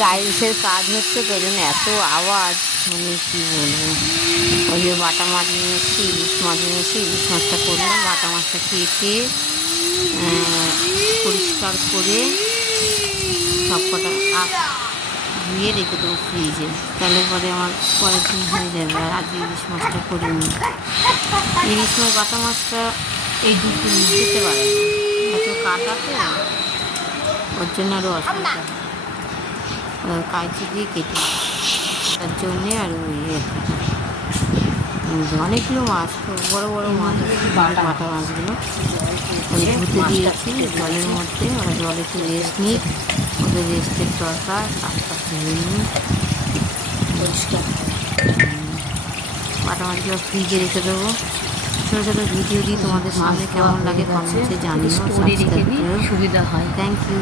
টাইলসের কাজ হচ্ছে তো, ওই জন্য এত আওয়াজ, মানে কী বলবো। ওই যে বাটা মাছ নিয়ে এসেছি, ইলিশ মাছ নিয়ে এসেছি, ইলিশ মাছটা করলাম, বাটা মাছটা কেটে পরিষ্কার করে সব কটা ধুয়ে রেখে দেবো ফ্রিজে, তাহলে পরে আমার পরের দিন হয়ে যাবে। আর আজকে ইলিশ মাছটা করিনি। ইলিশ মাছ বাটা মাছটা এই দুদিন খেতে পারে না, এত কাটাতে, ওর জন্য আরও অসুবিধা হয়। কাঁচি দিয়ে কেটে তার জন্যে আর ওই অনেকগুলো মাছ, বড়ো বড়ো মাছ আছে, বাটা মাছগুলো ওই ধুতে দিয়েছি জলের মধ্যে। ওরা জলে একটু রেস্ট নিই, ওদের রেস্টের দরকার, কাজটা ধুয়ে নিই পরিষ্কার। বাটা মাছগুলো ফ্রিজে রেখে দেবো। ছোটো ছোটো ভিডিও দিই, তোমাদের সামনে কেমন লাগে কমেন্টে জানিও, সাবস্ক্রাইব করো। সুবিধা হয়। Thank you.